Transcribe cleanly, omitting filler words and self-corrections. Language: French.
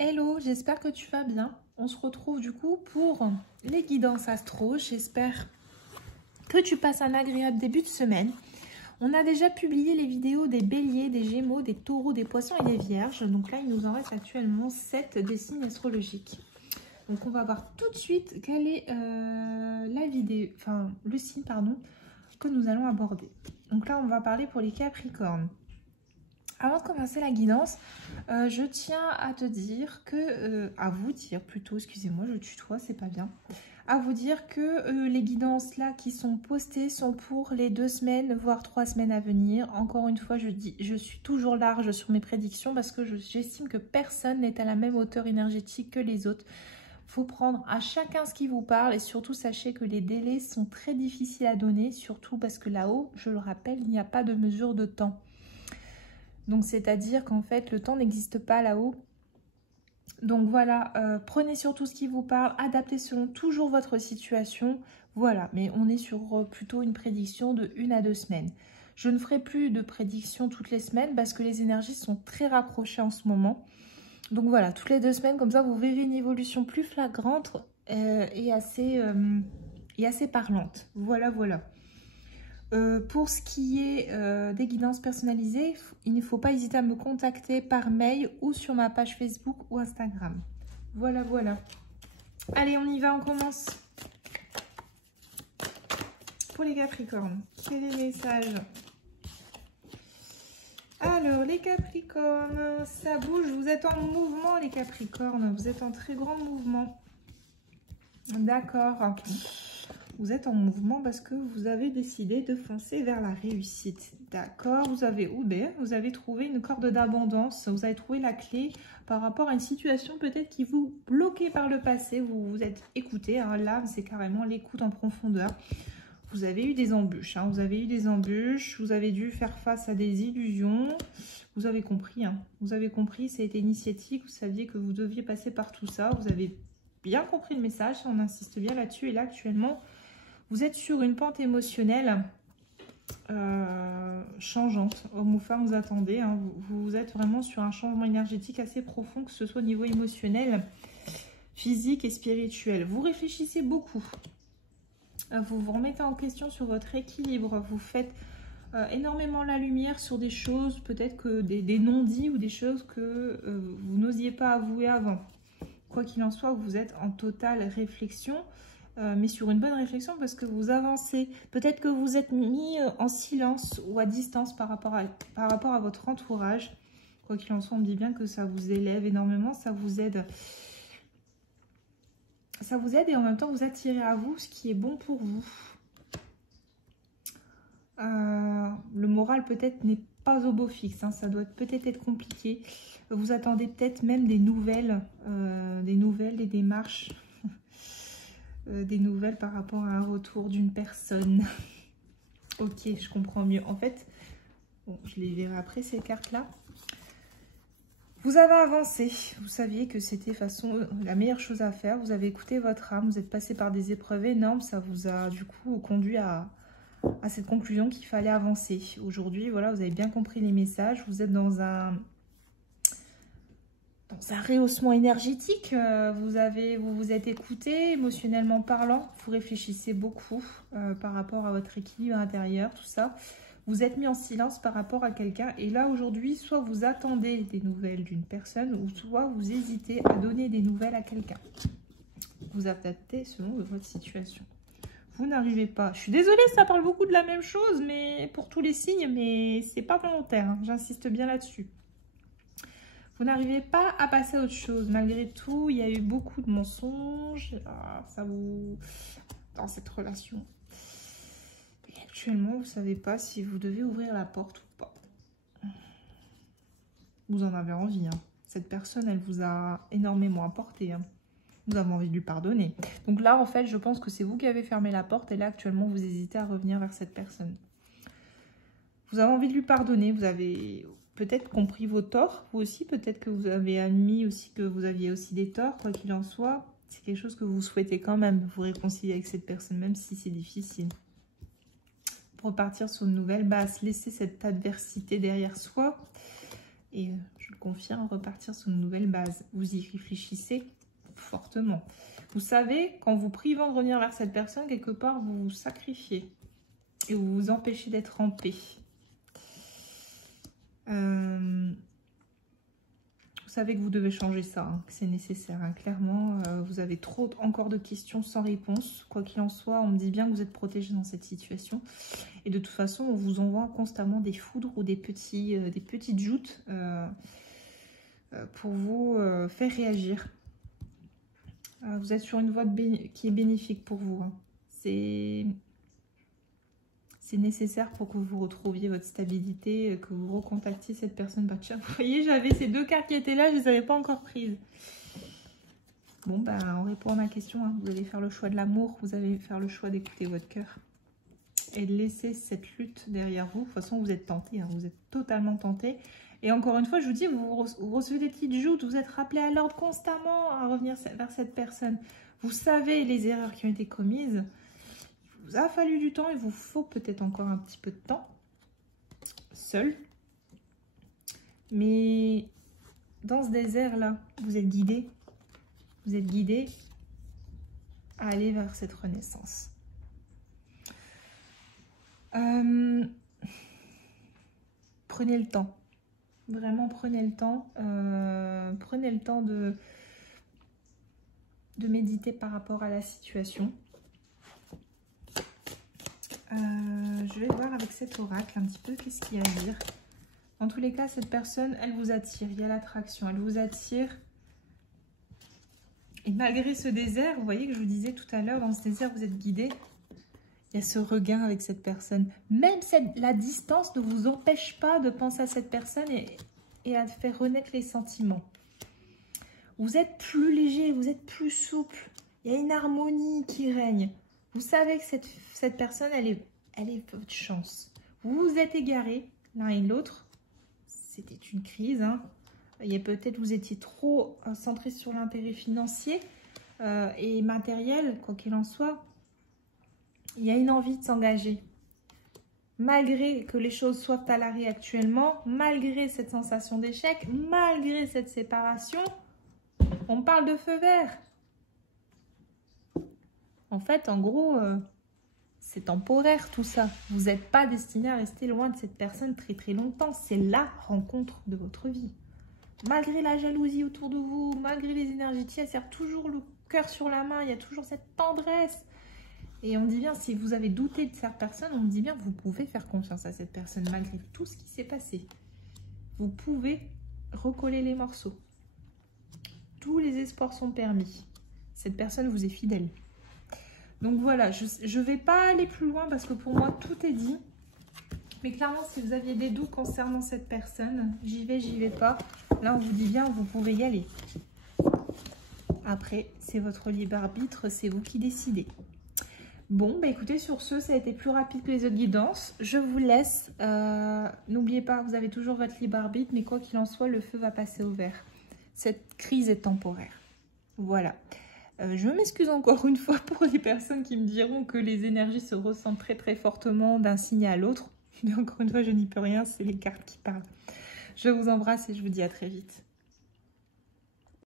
Hello, j'espère que tu vas bien. On se retrouve du coup pour les guidances astro. J'espère que tu passes un agréable début de semaine. On a déjà publié les vidéos des béliers, des gémeaux, des taureaux, des poissons et des vierges. Donc là, il nous en reste actuellement 7 des signes astrologiques. Donc on va voir tout de suite quelle est le signe que nous allons aborder. Donc là, on va parler pour les Capricornes. Avant de commencer la guidance, je tiens à te dire que, à vous dire plutôt, excusez-moi, je tutoie, c'est pas bien. À vous dire que les guidances là qui sont postées sont pour les 2 semaines, voire 3 semaines à venir. Encore une fois, je suis toujours large sur mes prédictions parce que j'estime que personne n'est à la même hauteur énergétique que les autres. Il faut prendre à chacun ce qui vous parle et surtout sachez que les délais sont très difficiles à donner, surtout parce que là-haut, je le rappelle, il n'y a pas de mesure de temps. Donc, c'est-à-dire qu'en fait, le temps n'existe pas là-haut. Donc, voilà, prenez surtout ce qui vous parle, adaptez selon toujours votre situation. Voilà, mais on est sur plutôt une prédiction de 1 à 2 semaines. Je ne ferai plus de prédictions toutes les semaines parce que les énergies sont très rapprochées en ce moment. Donc, voilà, toutes les 2 semaines, comme ça, vous verrez une évolution plus flagrante et assez parlante. Voilà, voilà. Pour ce qui est des guidances personnalisées, il ne faut pas hésiter à me contacter par mail ou sur ma page Facebook ou Instagram. Voilà, voilà. Allez, on y va, on commence. Pour les Capricornes, quel est le message? Alors, les Capricornes, ça bouge. Vous êtes en mouvement, les Capricornes. Vous êtes en très grand mouvement. D'accord. Vous êtes en mouvement parce que vous avez décidé de foncer vers la réussite. D'accord, vous avez trouvé une corde d'abondance. Vous avez trouvé la clé par rapport à une situation peut-être qui vous bloquait par le passé. Vous vous êtes écouté. Hein, là, c'est carrément l'écoute en profondeur. Vous avez eu des embûches. Hein, vous avez eu des embûches. Vous avez dû faire face à des illusions. Vous avez compris. Hein, vous avez compris. Ça a été initiatique. Vous saviez que vous deviez passer par tout ça. Vous avez bien compris le message. On insiste bien là-dessus. Et là, actuellement, vous êtes sur une pente émotionnelle changeante. Homme ou femme, vous attendez. Hein, vous êtes vraiment sur un changement énergétique assez profond, que ce soit au niveau émotionnel, physique et spirituel. Vous réfléchissez beaucoup. Vous vous remettez en question sur votre équilibre. Vous faites énormément la lumière sur des choses, peut-être que des non-dits ou des choses que vous n'osiez pas avouer avant. Quoi qu'il en soit, vous êtes en totale réflexion. Mais sur une bonne réflexion parce que vous avancez. Peut-être que vous êtes mis en silence ou à distance par rapport à votre entourage. Quoi qu'il en soit, on me dit bien que ça vous élève énormément, ça vous aide. Ça vous aide et en même temps vous attirez à vous ce qui est bon pour vous. Le moral peut-être n'est pas au beau fixe, hein, ça doit peut-être être compliqué. Vous attendez peut-être même des nouvelles, des démarches. Des nouvelles par rapport à un retour d'une personne. Ok, je comprends mieux. En fait, bon, je les verrai après ces cartes-là. Vous avez avancé. Vous saviez que c'était la meilleure chose à faire. Vous avez écouté votre âme. Vous êtes passé par des épreuves énormes. Ça vous a du coup conduit à cette conclusion qu'il fallait avancer. Aujourd'hui, voilà, vous avez bien compris les messages. Vous êtes dans un rehaussement énergétique, vous vous êtes écouté, émotionnellement parlant, vous réfléchissez beaucoup par rapport à votre équilibre intérieur, tout ça. Vous êtes mis en silence par rapport à quelqu'un et là aujourd'hui, soit vous attendez des nouvelles d'une personne ou soit vous hésitez à donner des nouvelles à quelqu'un. Vous adaptez selon votre situation. Vous n'arrivez pas. Je suis désolée, ça parle beaucoup de la même chose mais pour tous les signes, mais c'est pas volontaire, hein, j'insiste bien là-dessus. Vous n'arrivez pas à passer à autre chose. Malgré tout, il y a eu beaucoup de mensonges. Dans cette relation. Et actuellement, vous ne savez pas si vous devez ouvrir la porte ou pas. Vous en avez envie. Hein. Cette personne, elle vous a énormément apporté. Hein. Vous avez envie de lui pardonner. Donc là, en fait, je pense que c'est vous qui avez fermé la porte. Et là, actuellement, vous hésitez à revenir vers cette personne. Vous avez envie de lui pardonner. Vous avez peut-être compris vos torts, vous aussi, peut-être que vous avez admis aussi que vous aviez aussi des torts, quoi qu'il en soit. C'est quelque chose que vous souhaitez quand même, vous réconcilier avec cette personne, même si c'est difficile. Pour repartir sur une nouvelle base, laisser cette adversité derrière soi Et je le confirme, repartir sur une nouvelle base. Vous y réfléchissez fortement. Vous savez, quand vous privant de revenir vers cette personne, quelque part, vous vous sacrifiez. Et vous vous empêchez d'être en paix. Vous savez que vous devez changer ça, hein, que c'est nécessaire. Hein. Clairement, vous avez trop encore de questions sans réponse. Quoi qu'il en soit, on me dit bien que vous êtes protégé dans cette situation. Et de toute façon, on vous envoie constamment des foudres ou des petites joutes pour vous faire réagir. Vous êtes sur une voie qui est bénéfique pour vous. Hein. C'est nécessaire pour que vous retrouviez votre stabilité, que vous recontactiez cette personne. Bah tiens, vous voyez, j'avais ces deux cartes qui étaient là, je ne les avais pas encore prises. Bon, bah, on répond à ma question. Hein. Vous allez faire le choix de l'amour, vous allez faire le choix d'écouter votre cœur. Et de laisser cette lutte derrière vous. De toute façon, vous êtes tenté, hein, vous êtes totalement tenté. Et encore une fois, je vous dis, vous recevez des petites joutes, vous êtes rappelé à l'ordre constamment à revenir vers cette personne. Vous savez les erreurs qui ont été commises. Il vous a fallu du temps, il vous faut peut-être encore un petit peu de temps, seul. Mais dans ce désert-là, vous êtes guidé. Vous êtes guidé à aller vers cette renaissance. Prenez le temps. Vraiment, prenez le temps. Prenez le temps de méditer par rapport à la situation. Je vais voir avec cet oracle un petit peu qu'est-ce qu'il y a à dire. En tous les cas, cette personne, elle vous attire. Il y a l'attraction, elle vous attire. Et malgré ce désert, vous voyez que je vous disais tout à l'heure, dans ce désert, vous êtes guidé. Il y a ce regain avec cette personne. Même la distance ne vous empêche pas de penser à cette personne et à faire renaître les sentiments. Vous êtes plus léger, vous êtes plus souple. Il y a une harmonie qui règne. Vous savez que cette personne, elle est votre chance. Vous vous êtes égarés l'un et l'autre. C'était une crise. Hein. Peut-être vous étiez trop centré sur l'intérêt financier et matériel, quoi qu'il en soit. Il y a une envie de s'engager. Malgré que les choses soient à l'arrêt actuellement, malgré cette sensation d'échec, malgré cette séparation, on parle de feu vert. En fait, en gros, c'est temporaire tout ça. Vous n'êtes pas destiné à rester loin de cette personne très très longtemps. C'est la rencontre de votre vie. Malgré la jalousie autour de vous, malgré les énergies tièdes, c'est toujours le cœur sur la main, il y a toujours cette tendresse. Et on dit bien, si vous avez douté de cette personne, on me dit bien, vous pouvez faire confiance à cette personne malgré tout ce qui s'est passé. Vous pouvez recoller les morceaux. Tous les espoirs sont permis. Cette personne vous est fidèle. Donc voilà, je ne vais pas aller plus loin parce que pour moi, tout est dit. Mais clairement, si vous aviez des doutes concernant cette personne, j'y vais pas. Là, on vous dit bien, vous pouvez y aller. Après, c'est votre libre arbitre, c'est vous qui décidez. Bon, bah écoutez, sur ce, ça a été plus rapide que les autres guidances. Je vous laisse. N'oubliez pas, vous avez toujours votre libre arbitre, mais quoi qu'il en soit, le feu va passer au vert. Cette crise est temporaire. Voilà. Je m'excuse encore une fois pour les personnes qui me diront que les énergies se ressentent très très fortement d'un signe à l'autre. Mais encore une fois, je n'y peux rien, c'est les cartes qui parlent. Je vous embrasse et je vous dis à très vite.